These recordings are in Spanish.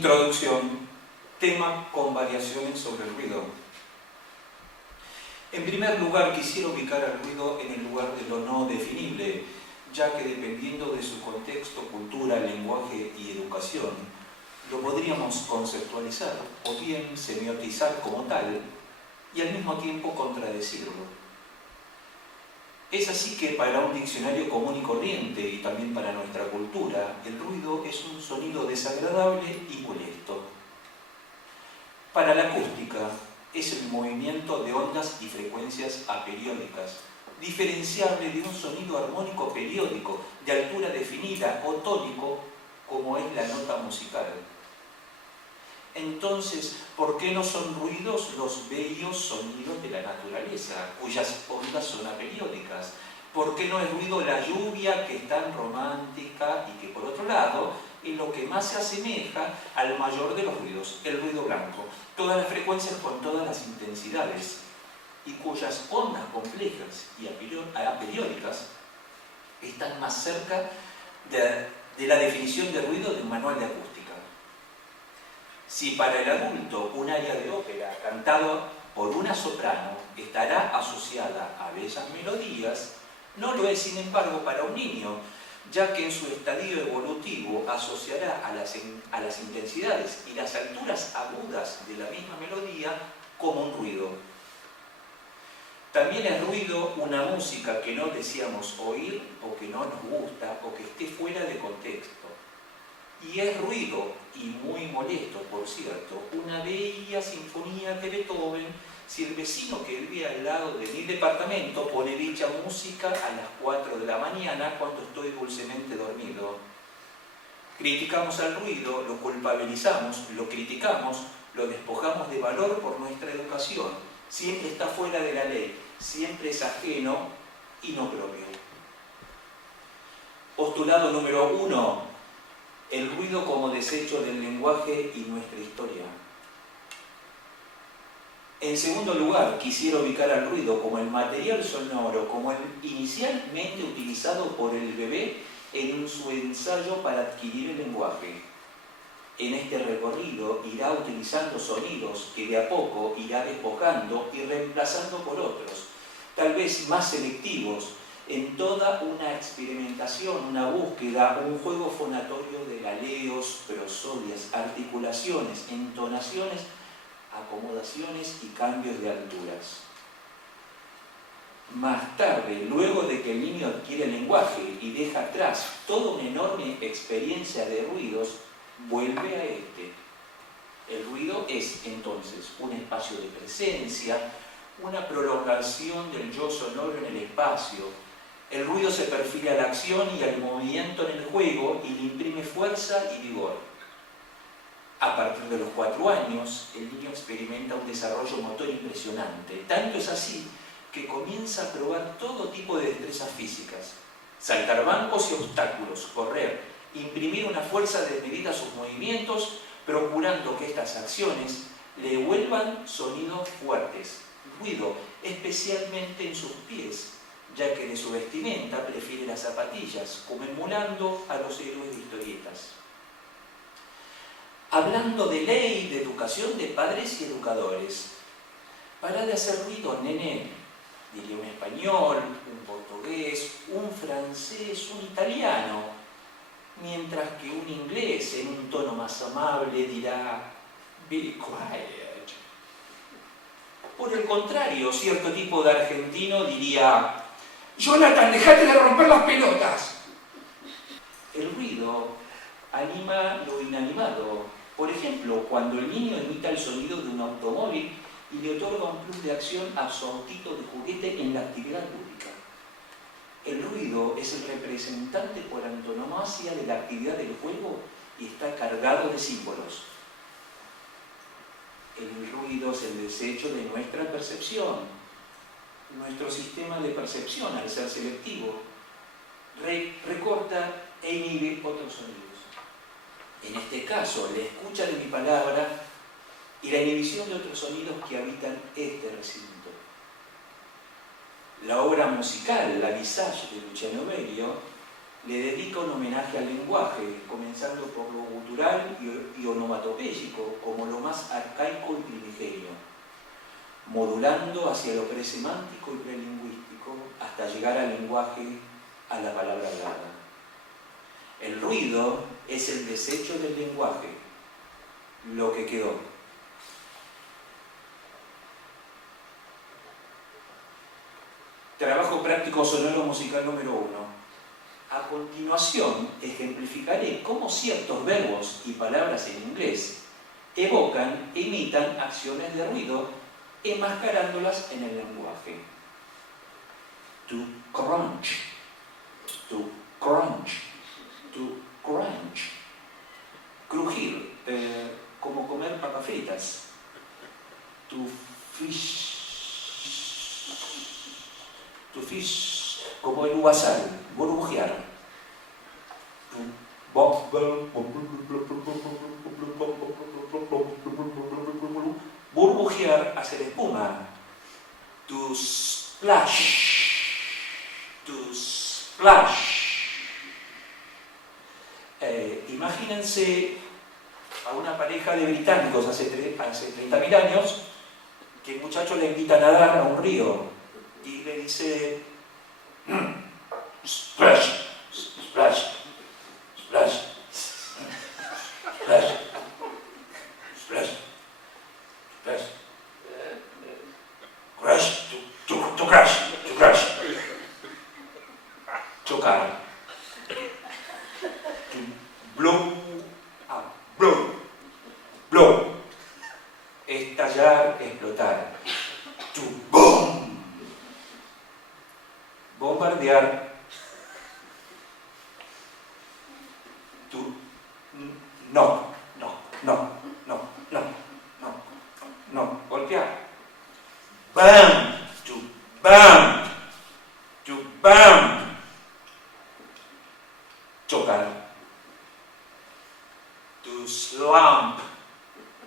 Introducción, tema con variaciones sobre el ruido. En primer lugar, quisiera ubicar al ruido en el lugar de lo no definible, ya que dependiendo de su contexto, cultura, lenguaje y educación, lo podríamos conceptualizar o bien semiotizar como tal y al mismo tiempo contradecirlo. Es así que para un diccionario común y corriente y también para nuestra cultura, el ruido es un sonido desagradable y molesto. Para la acústica, es el movimiento de ondas y frecuencias aperiódicas, diferenciable de un sonido armónico periódico de altura definida o tónico, como es la nota musical. Entonces, ¿por qué no son ruidos los bellos sonidos de la naturaleza, cuyas ondas son aperiódicas? ¿Por qué no es ruido la lluvia, que es tan romántica y que, por otro lado, es lo que más se asemeja al mayor de los ruidos, el ruido blanco? Todas las frecuencias con todas las intensidades y cuyas ondas complejas y aperiódicas están más cerca de la definición de ruido de un manual de acústica. Si para el adulto un aria de ópera cantado por una soprano estará asociada a bellas melodías, no lo es, sin embargo, para un niño, ya que en su estadio evolutivo asociará a las intensidades y las alturas agudas de la misma melodía como un ruido. También es ruido una música que no deseamos oír o que no nos gusta o que esté fuera de contexto. Y es ruido, y muy molesto, por cierto, una bella sinfonía de Beethoven si el vecino que vive al lado de mi departamento pone dicha música a las 4 de la mañana cuando estoy dulcemente dormido. Criticamos al ruido, lo culpabilizamos, lo criticamos, lo despojamos de valor por nuestra educación. Siempre está fuera de la ley, siempre es ajeno y no propio. Postulado número 1. El ruido como desecho del lenguaje y nuestra historia. En segundo lugar, quisiera ubicar al ruido como el material sonoro, como el inicialmente utilizado por el bebé en su ensayo para adquirir el lenguaje. En este recorrido irá utilizando sonidos que de a poco irá despojando y reemplazando por otros, tal vez más selectivos, en toda una experimentación, una búsqueda, un juego fonatorio de galeos, prosodias, articulaciones, entonaciones, acomodaciones y cambios de alturas. Más tarde, luego de que el niño adquiere el lenguaje y deja atrás toda una enorme experiencia de ruidos, vuelve a este. El ruido es entonces un espacio de presencia, una prolongación del yo sonoro en el espacio. El ruido se perfila a la acción y al movimiento en el juego y le imprime fuerza y vigor. A partir de los 4 años, el niño experimenta un desarrollo motor impresionante. Tanto es así que comienza a probar todo tipo de destrezas físicas. Saltar bancos y obstáculos, correr, imprimir una fuerza desmedida a sus movimientos, procurando que estas acciones le vuelvan sonidos fuertes, ruido, especialmente en sus pies, ya que de su vestimenta prefiere las zapatillas, como emulando a los héroes de historietas. Hablando de ley, de educación de padres y educadores, para de hacer ruido, nene, diría un español, un portugués, un francés, un italiano, mientras que un inglés, en un tono más amable, dirá "be quiet". Por el contrario, cierto tipo de argentino diría "Jonathan, dejate de romper las pelotas". El ruido anima lo inanimado. Por ejemplo, cuando el niño imita el sonido de un automóvil y le otorga un plus de acción a su autito de juguete en la actividad lúdica. El ruido es el representante por antonomasia de la actividad del juego y está cargado de símbolos. El ruido es el desecho de nuestra percepción. Nuestro sistema de percepción, al ser selectivo, recorta e inhibe otros sonidos. En este caso, la escucha de mi palabra y la inhibición de otros sonidos que habitan este recinto. La obra musical, La Visage de Luciano Berio, le dedica un homenaje al lenguaje, comenzando por lo gutural y onomatopéyico, como lo más arcaico y primigenio, modulando hacia lo presemántico y prelingüístico hasta llegar al lenguaje, a la palabra hablada. El ruido es el desecho del lenguaje, lo que quedó. Trabajo práctico sonoro musical número 1. A continuación, ejemplificaré cómo ciertos verbos y palabras en inglés evocan e imitan acciones de ruido, enmascarándolas en el lenguaje. To crunch, to crunch, to crunch. Crujir, como comer papas fritas. To fish, como el uvasal, burbujear. Burbujear, hacer espuma. To splash, to splash. Imagínense a una pareja de británicos hace 30.000 años que el muchacho le invita a nadar a un río y le dice splash, splash, splash, splash, splash, splash, crash, to crash, to crash, chocar, to blow up, blow, estallar, explotar, to boom, bombardear, to no, golpear, bam, to bam, to bam, chocar, to slump,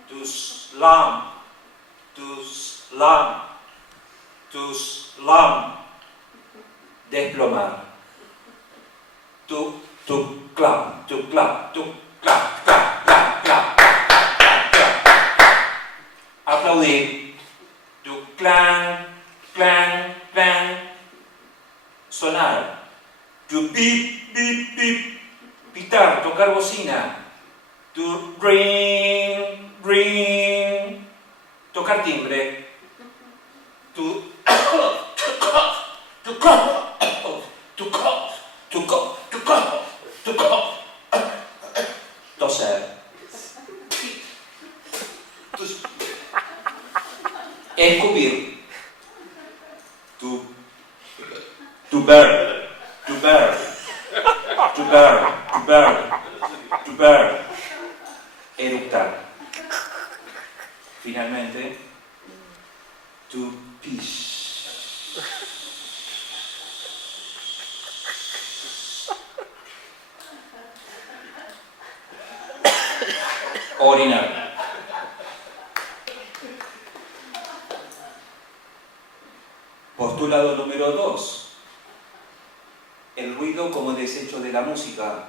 to slump, to slump, to slump, desplomar, to clap, to clap, to clap, clap, clap, clap, clap, clap, aplaudir, to clang, clang, clang, sonar, to beep, beep, beep, pitar, tocar bocina, to ring, ring, tocar timbre, to cough, to cough, to cough, to cough, to cough, toser, escupir, to burn, to burn, to burn, to burn, to burn, eructar. Finalmente, to piss. Orinar. Postulado número 2. El ruido como desecho de la música.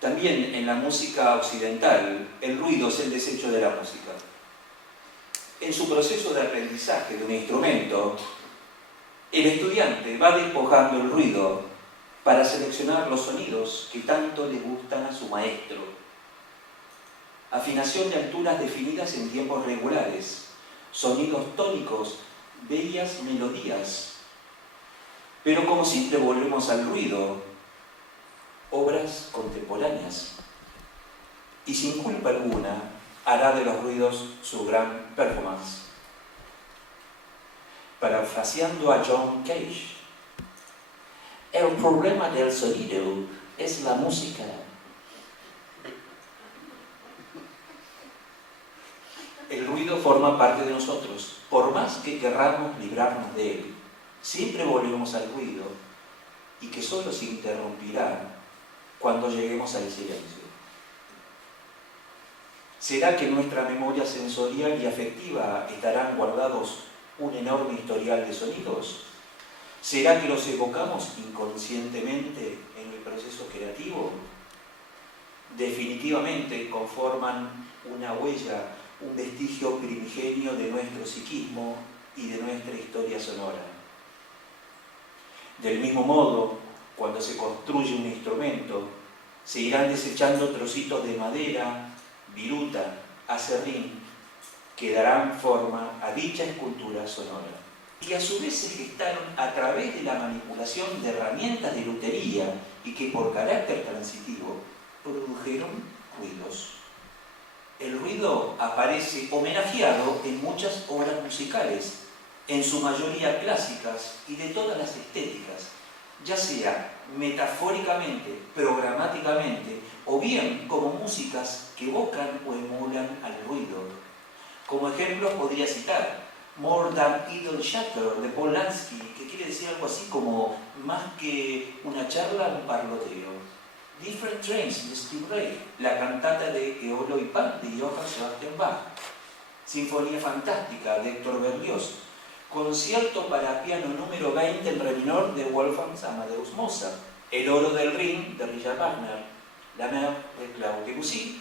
También en la música occidental, el ruido es el desecho de la música. En su proceso de aprendizaje de un instrumento, el estudiante va despojando el ruido para seleccionar los sonidos que tanto le gustan a su maestro. Afinación de alturas definidas en tiempos regulares, sonidos tónicos, bellas melodías. Pero como siempre volvemos al ruido, obras contemporáneas. Y sin culpa alguna, hará de los ruidos su gran performance. Parafraseando a John Cage, el problema del sonido es la música. El ruido forma parte de nosotros, por más que querramos librarnos de él. Siempre volvemos al ruido y que solo se interrumpirá cuando lleguemos al silencio. ¿Será que en nuestra memoria sensorial y afectiva estarán guardados un enorme historial de sonidos? ¿Será que los evocamos inconscientemente en el proceso creativo? Definitivamente conforman una huella, un vestigio primigenio de nuestro psiquismo y de nuestra historia sonora. Del mismo modo, cuando se construye un instrumento, se irán desechando trocitos de madera, viruta, acerrín, que darán forma a dicha escultura sonora. Y a su vez se gestaron a través de la manipulación de herramientas de lutería y que por carácter transitivo produjeron ruidos. El ruido aparece homenajeado en muchas obras musicales, en su mayoría clásicas y de todas las estéticas, ya sea metafóricamente, programáticamente, o bien como músicas que evocan o emulan al ruido. Como ejemplos podría citar More Than Idle Chatter de Polanski, que quiere decir algo así como más que una charla, un parloteo. Different Trains de Steve Reich, la cantata de Eolo y Pan de Johann Sebastian Bach. Sinfonía Fantástica de Héctor Berlioz. Concierto para piano número 20 en re menor de Wolfgang Amadeus Mozart. El Oro del Rin de Richard Wagner. La Mer de Claude Debussy.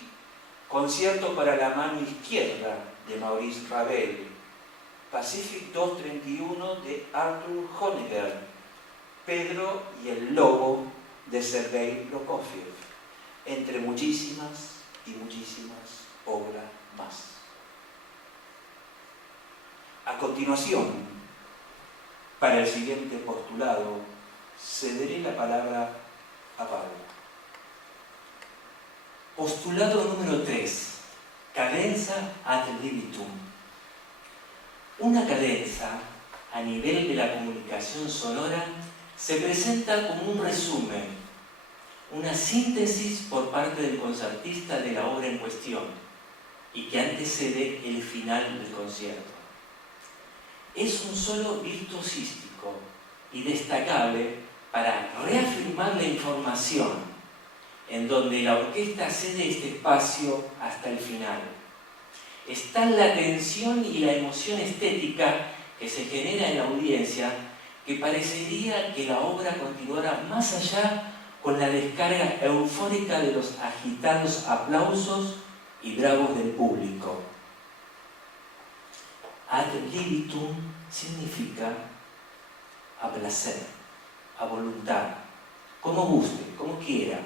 Concierto para la mano izquierda de Maurice Ravel. Pacific 231 de Arthur Honegger. Pedro y el Lobo de Sergei Prokofiev, entre muchísimas y muchísimas obras más. A continuación, para el siguiente postulado, cederé la palabra a Pablo. Postulado número 3. Cadenza ad libitum. Una cadenza, a nivel de la comunicación sonora, se presenta como un resumen, una síntesis por parte del concertista de la obra en cuestión y que antecede el final del concierto. Es un solo virtuosístico y destacable para reafirmar la información, en donde la orquesta cede este espacio hasta el final. Está la tensión y la emoción estética que se genera en la audiencia, que parecería que la obra continuara más allá con la descarga eufórica de los agitados aplausos y bravos del público. Ad libitum significa a placer, a voluntad, como guste, como quiera.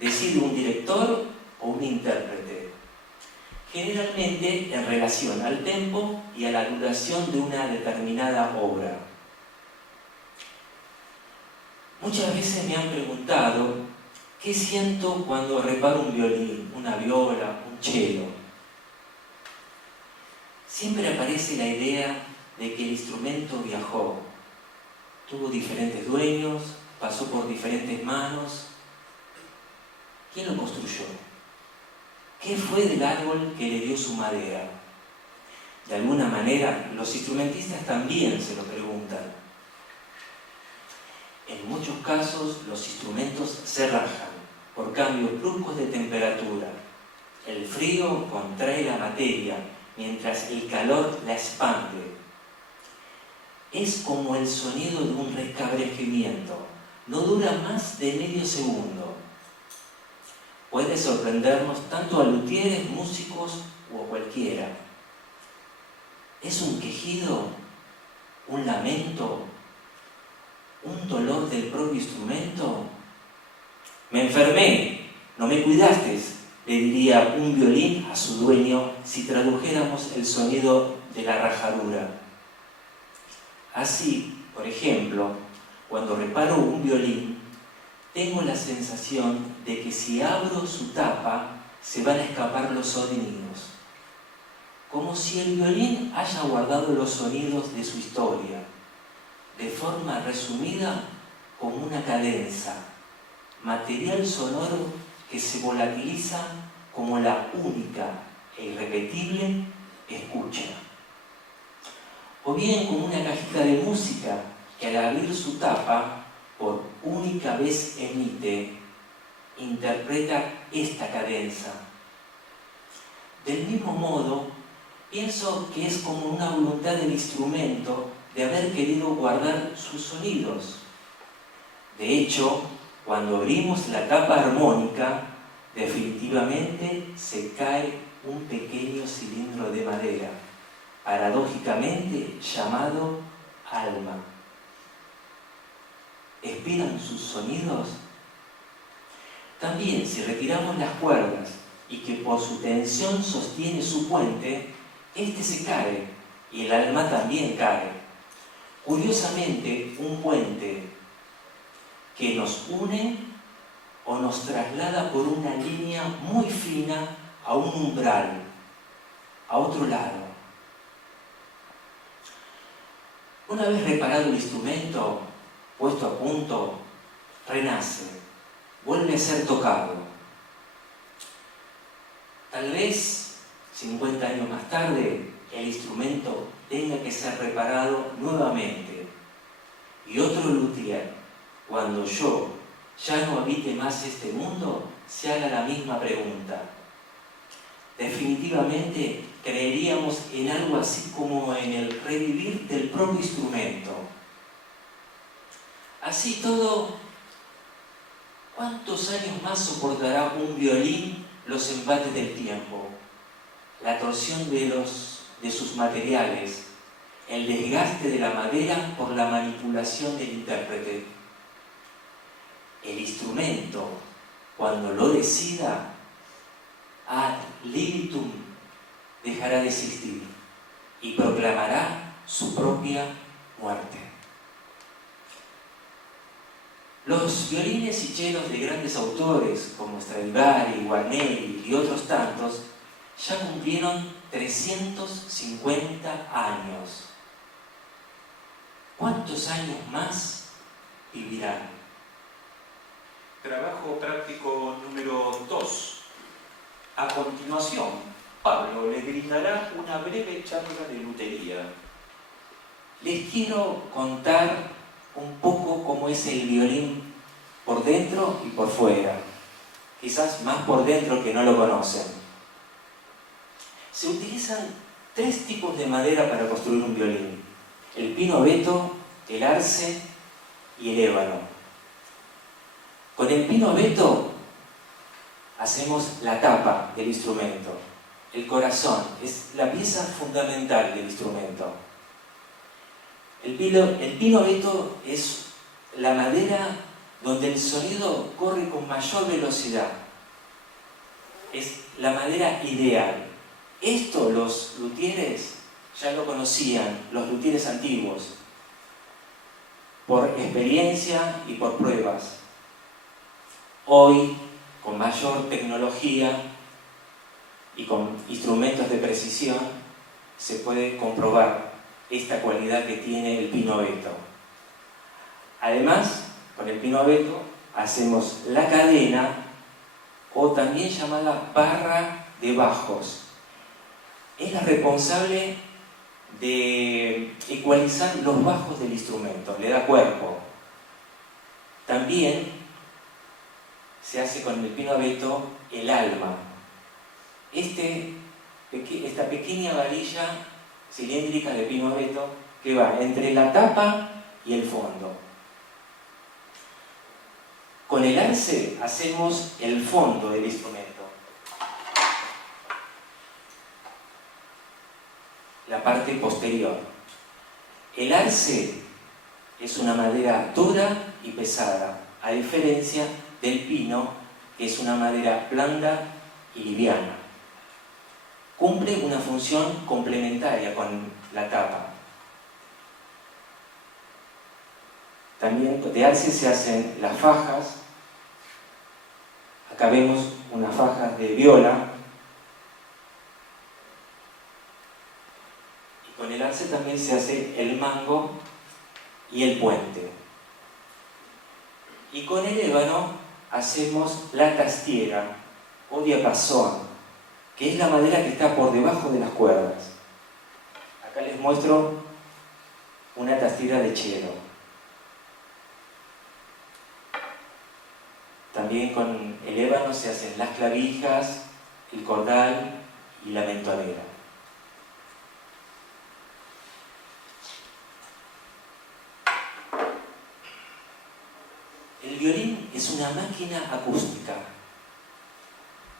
Decide un director o un intérprete, generalmente en relación al tempo y a la duración de una determinada obra. Muchas veces me han preguntado qué siento cuando reparo un violín, una viola, un cello. Siempre aparece la idea de que el instrumento viajó, tuvo diferentes dueños, pasó por diferentes manos. ¿Quién lo construyó? ¿Qué fue del árbol que le dio su madera? De alguna manera, los instrumentistas también se lo preguntan. En muchos casos, los instrumentos se rajan por cambios bruscos de temperatura. El frío contrae la materia, mientras el calor la expande. Es como el sonido de un resquebrajamiento. No dura más de medio segundo. Puede sorprendernos tanto a luthieres, músicos o a cualquiera. ¿Es un quejido? ¿Un lamento? ¿Un dolor del propio instrumento? Me enfermé, no me cuidaste, le diría un violín a su dueño si tradujéramos el sonido de la rajadura. Así, por ejemplo, cuando reparo un violín, tengo la sensación de que si abro su tapa, se van a escapar los sonidos. Como si el violín haya guardado los sonidos de su historia, de forma resumida como una cadenza, material sonoro que se volatiliza como la única e irrepetible escucha. O bien como una cajita de música que al abrir su tapa, por única vez emite, interpreta esta cadenza. Del mismo modo, pienso que es como una voluntad del instrumento de haber querido guardar sus sonidos. De hecho, cuando abrimos la tapa armónica, definitivamente se cae un pequeño cilindro de madera, paradójicamente llamado alma. ¿Esperan sus sonidos? También, si retiramos las cuerdas y que por su tensión sostiene su puente, este se cae y el alma también cae. Curiosamente, un puente que nos une o nos traslada por una línea muy fina a un umbral, a otro lado. Una vez reparado el instrumento, puesto a punto, renace, vuelve a ser tocado. Tal vez 50 años más tarde el instrumento tenga que ser reparado nuevamente. Y otro luthier, cuando yo ya no habite más este mundo, se haga la misma pregunta. Definitivamente creeríamos en algo así como en el revivir del propio instrumento. Así todo, ¿cuántos años más soportará un violín los embates del tiempo, la torsión de sus materiales, el desgaste de la madera por la manipulación del intérprete? El instrumento, cuando lo decida, ad libitum, dejará de existir y proclamará su propia muerte. Los violines y chelos de grandes autores como Stradivari, Guarneri y otros tantos ya cumplieron 350 años. ¿Cuántos años más vivirán? Trabajo práctico número 2. A continuación, Pablo le brindará una breve charla de lutería. Les quiero contar un poco cómo es el violín por dentro y por fuera. Quizás más por dentro que no lo conocen. Se utilizan 3 tipos de madera para construir un violín: el pino abeto, el arce y el ébano. Con el pino abeto hacemos la tapa del instrumento. El corazón es la pieza fundamental del instrumento. El pino abeto es la madera donde el sonido corre con mayor velocidad. Es la madera ideal. Esto los luthieres ya lo conocían, los luthieres antiguos, por experiencia y por pruebas. Hoy, con mayor tecnología y con instrumentos de precisión, se puede comprobar esta cualidad que tiene el pino abeto. Además, con el pino abeto hacemos la cadena, o también llamada barra de bajos. Es la responsable de ecualizar los bajos del instrumento, le da cuerpo. También se hace con el pino abeto el alma. Esta pequeña varilla cilíndrica de pino abeto que va entre la tapa y el fondo. Con el arce hacemos el fondo del instrumento. La parte posterior. El arce es una madera dura y pesada, a diferencia del pino, que es una madera blanda y liviana. Cumple una función complementaria con la tapa. También de arce se hacen las fajas. Acá vemos unas fajas de viola. Y con el arce también se hace el mango y el puente. Y con el ébano hacemos la tastiera o diapasón, que es la madera que está por debajo de las cuerdas. Acá les muestro una tastiera de chelo. También con el ébano se hacen las clavijas, el cordal y la mentonera. El violín es una máquina acústica.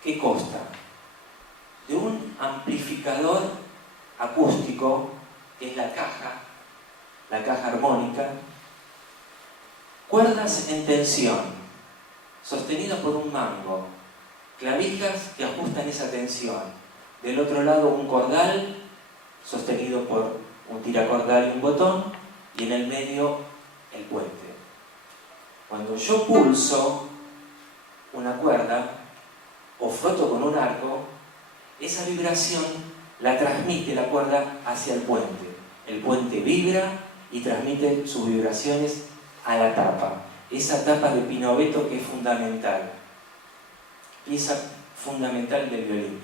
¿Qué consta? De un amplificador acústico, que es la caja armónica, cuerdas en tensión, sostenidas por un mango, clavijas que ajustan esa tensión, del otro lado un cordal sostenido por un tiracordal y un botón, y en el medio el puente. Cuando yo pulso una cuerda o froto con un arco, esa vibración la transmite la cuerda hacia el puente. El puente vibra y transmite sus vibraciones a la tapa. Esa tapa de pinoveto que es fundamental, pieza fundamental del violín.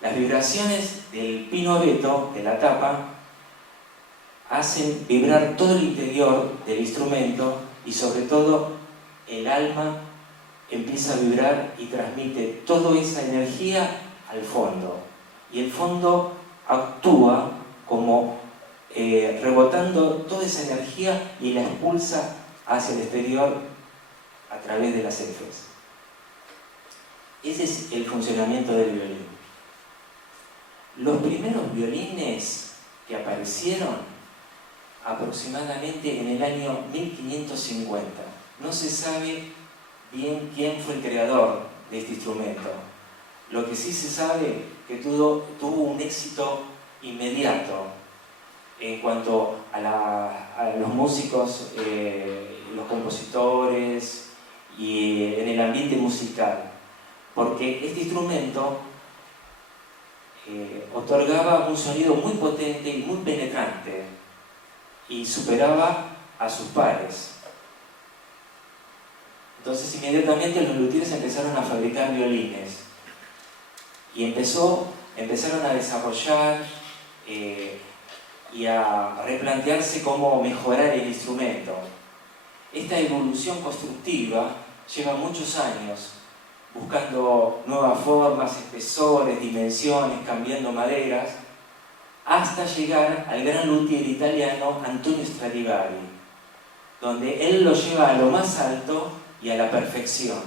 Las vibraciones del pinoveto, de la tapa, hacen vibrar todo el interior del instrumento y sobre todo el alma empieza a vibrar y transmite toda esa energía al fondo. Y el fondo actúa como rebotando toda esa energía y la expulsa hacia el exterior a través de las heces. Ese es el funcionamiento del violín. Los primeros violines que aparecieron aproximadamente en el año 1550. No se sabe bien quién fue el creador de este instrumento. Lo que sí se sabe que tuvo un éxito inmediato en cuanto a los músicos, los compositores y en el ambiente musical, porque este instrumento otorgaba un sonido muy potente y muy penetrante y superaba a sus pares. Entonces inmediatamente los luthiers empezaron a fabricar violines y empezaron a desarrollar y a replantearse cómo mejorar el instrumento. Esta evolución constructiva lleva muchos años, buscando nuevas formas, espesores, dimensiones, cambiando maderas, hasta llegar al gran luthier italiano Antonio Stradivari, donde él lo lleva a lo más alto y a la perfección.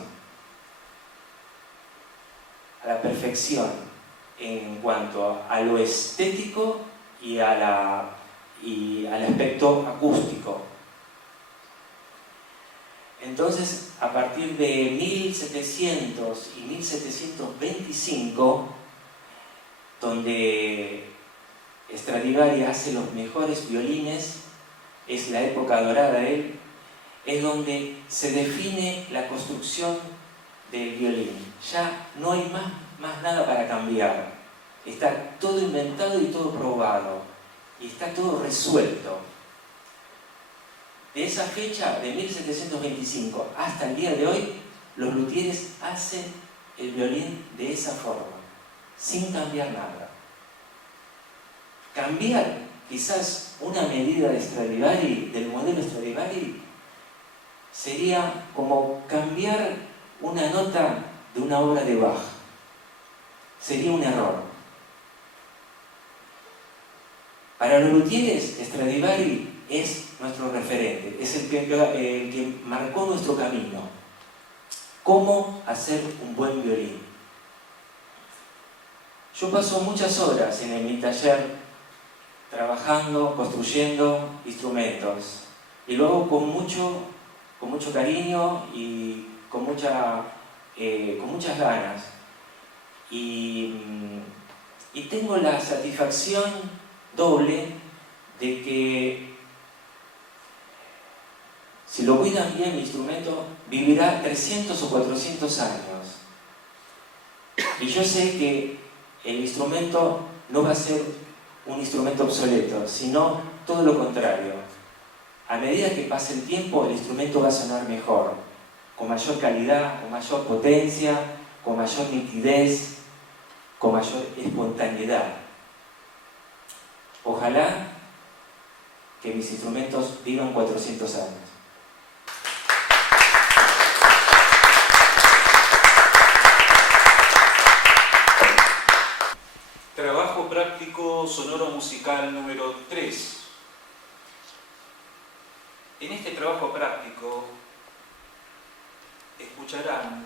A la perfección en cuanto a lo estético y al aspecto acústico. Entonces, a partir de 1700 y 1725, donde Stradivari hace los mejores violines, es la época dorada de él, es donde se define la construcción del violín. Ya no hay más nada para cambiar. Está todo inventado y todo probado. Y está todo resuelto. De esa fecha, de 1725 hasta el día de hoy, los luthiers hacen el violín de esa forma, sin cambiar nada. Cambiar quizás una medida de Stradivari, del modelo Stradivari, sería como cambiar una nota de una obra de Bach. Sería un error. Para los luthiers, Stradivari es nuestro referente, es el que marcó nuestro camino. ¿Cómo hacer un buen violín? Yo paso muchas horas en mi taller trabajando, construyendo instrumentos, y lo hago con mucho cariño y con muchas ganas. Y tengo la satisfacción doble de que si lo cuidan bien mi instrumento, vivirá 300 o 400 años. Y yo sé que el instrumento no va a ser un instrumento obsoleto, sino todo lo contrario. A medida que pase el tiempo, el instrumento va a sonar mejor, con mayor calidad, con mayor potencia, con mayor nitidez, con mayor espontaneidad. Ojalá que mis instrumentos vivan 400 años. Trabajo práctico sonoro musical número 3. En este trabajo práctico escucharán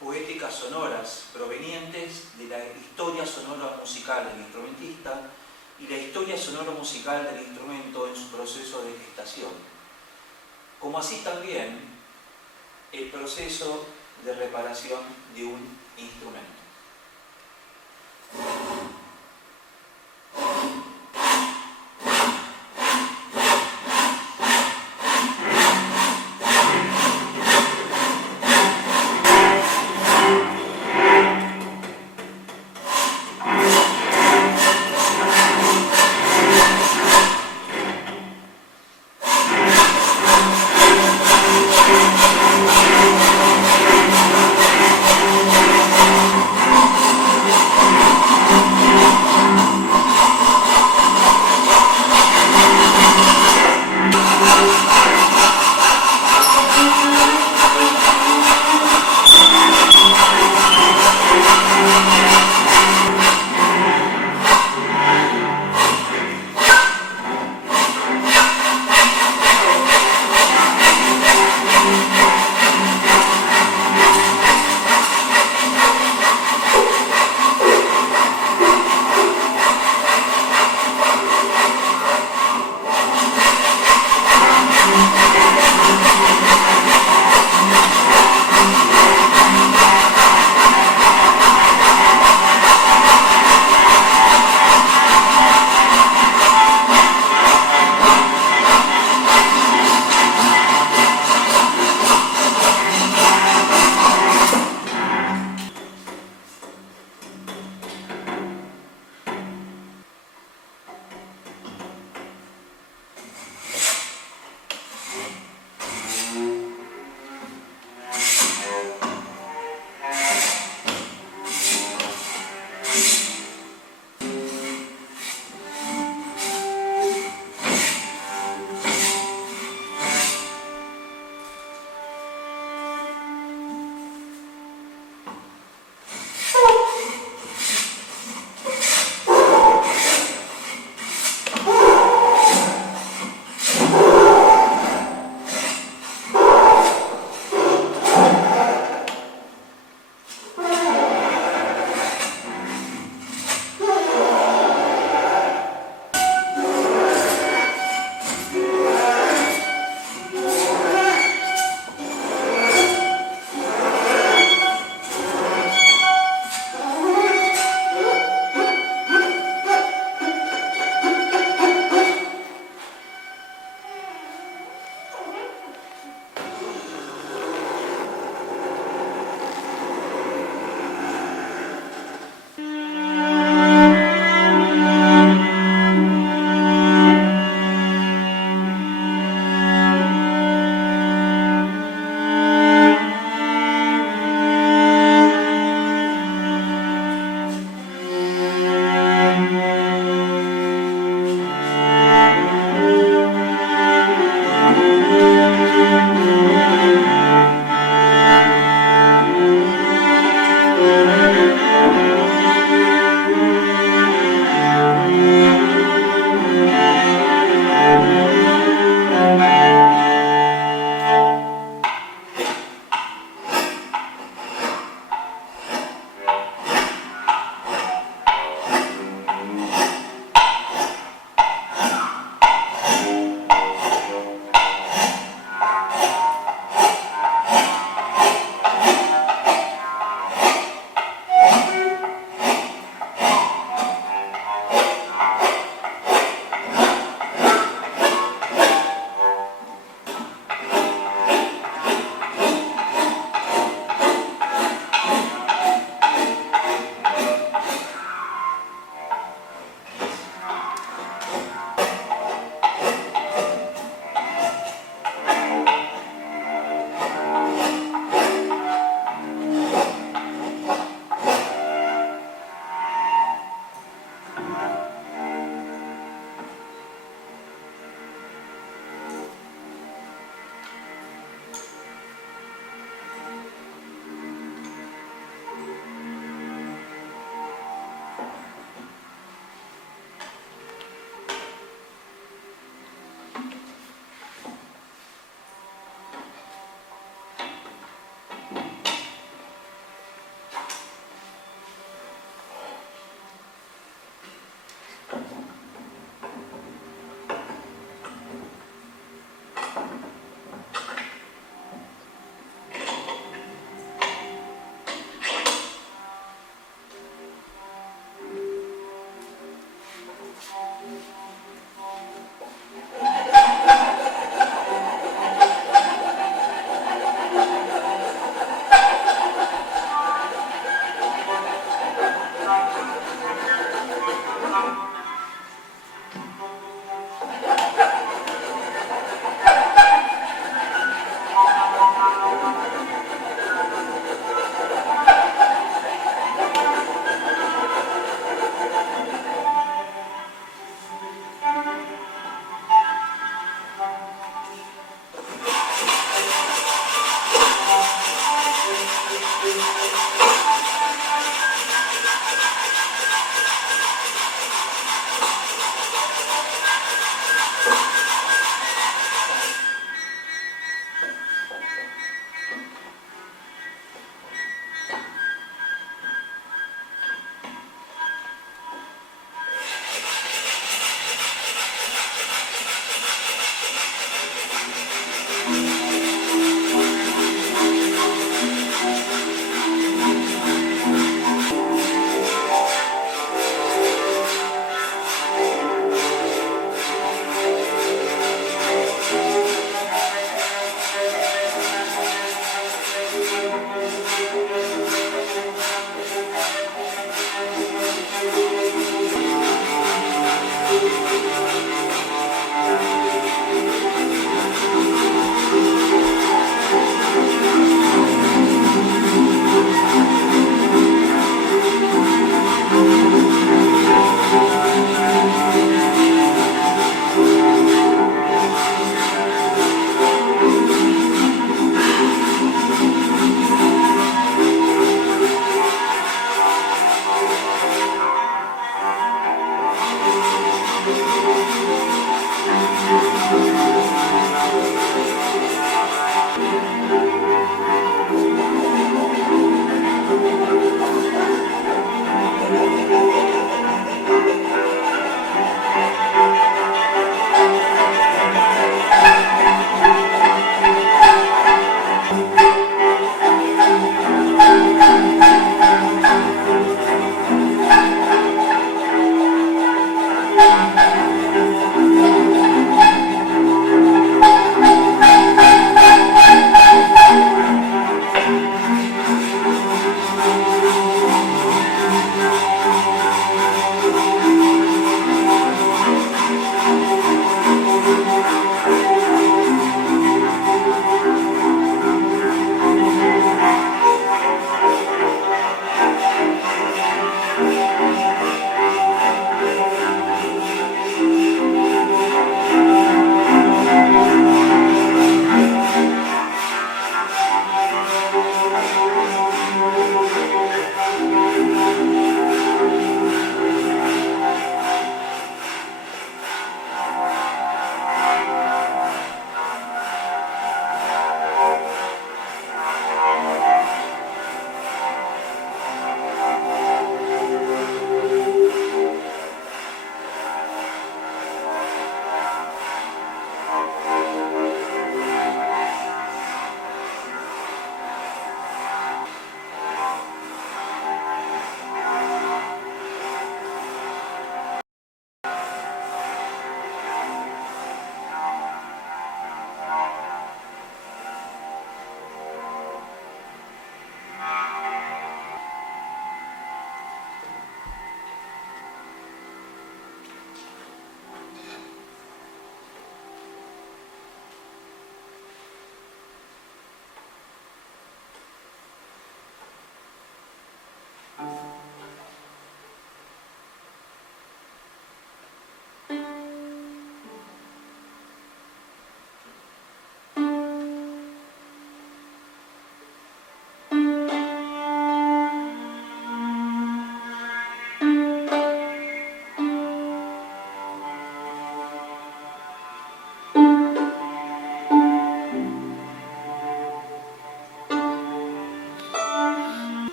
poéticas sonoras provenientes de la historia sonora musical del instrumentista y la historia sonora musical del instrumento en su proceso de gestación, como así también el proceso de reparación de un instrumento.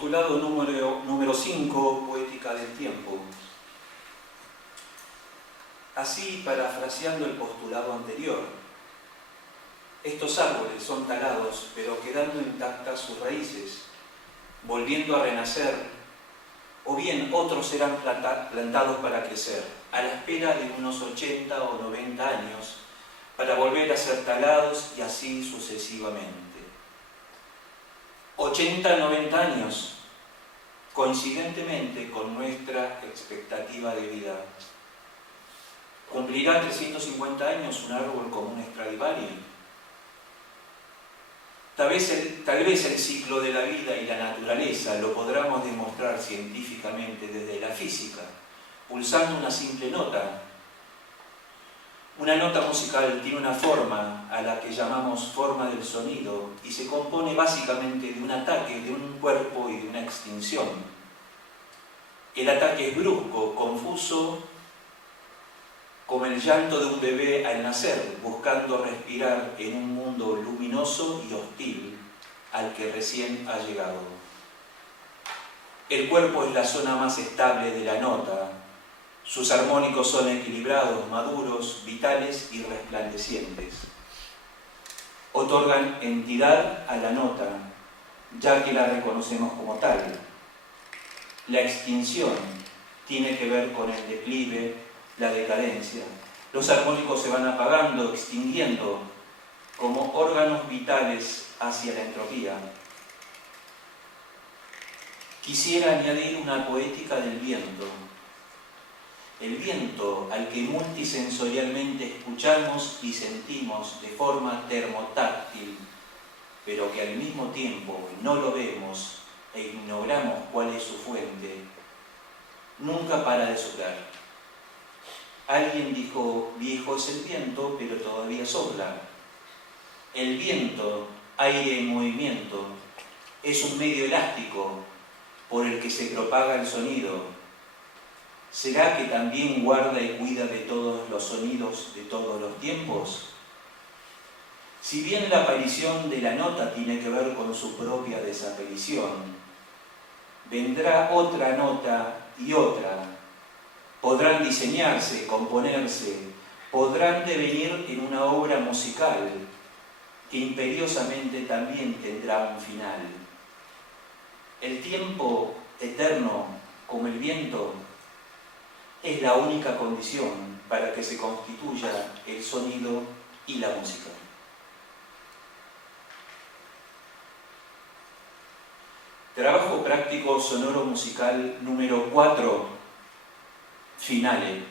Postulado número 5, poética del tiempo. Así, parafraseando el postulado anterior, estos árboles son talados, pero quedando intactas sus raíces, volviendo a renacer, o bien otros serán plantados para crecer, a la espera de unos 80 o 90 años, para volver a ser talados y así sucesivamente. 80, 90 años, coincidentemente con nuestra expectativa de vida. ¿Cumplirá 350 años un árbol como un Stradivarius? Tal vez el ciclo de la vida y la naturaleza lo podamos demostrar científicamente desde la física, pulsando una simple nota. Una nota musical tiene una forma a la que llamamos forma del sonido y se compone básicamente de un ataque de un cuerpo y de una extinción. El ataque es brusco, confuso, como el llanto de un bebé al nacer, buscando respirar en un mundo luminoso y hostil al que recién ha llegado. El cuerpo es la zona más estable de la nota. Sus armónicos son equilibrados, maduros, vitales y resplandecientes. Otorgan entidad a la nota, ya que la reconocemos como tal. La extinción tiene que ver con el declive, la decadencia. Los armónicos se van apagando, extinguiendo, como órganos vitales hacia la entropía. Quisiera añadir una poética del viento. El viento al que multisensorialmente escuchamos y sentimos de forma termotáctil, pero que al mismo tiempo no lo vemos e ignoramos cuál es su fuente, nunca para de soplar. Alguien dijo, viejo es el viento, pero todavía sopla. El viento, aire en movimiento, es un medio elástico por el que se propaga el sonido. ¿Será que también guarda y cuida de todos los sonidos de todos los tiempos? Si bien la aparición de la nota tiene que ver con su propia desaparición, vendrá otra nota y otra. Podrán diseñarse, componerse, podrán devenir en una obra musical que imperiosamente también tendrá un final. El tiempo eterno, como el viento, es la única condición para que se constituya el sonido y la música. Trabajo práctico sonoro musical número 4, Finale.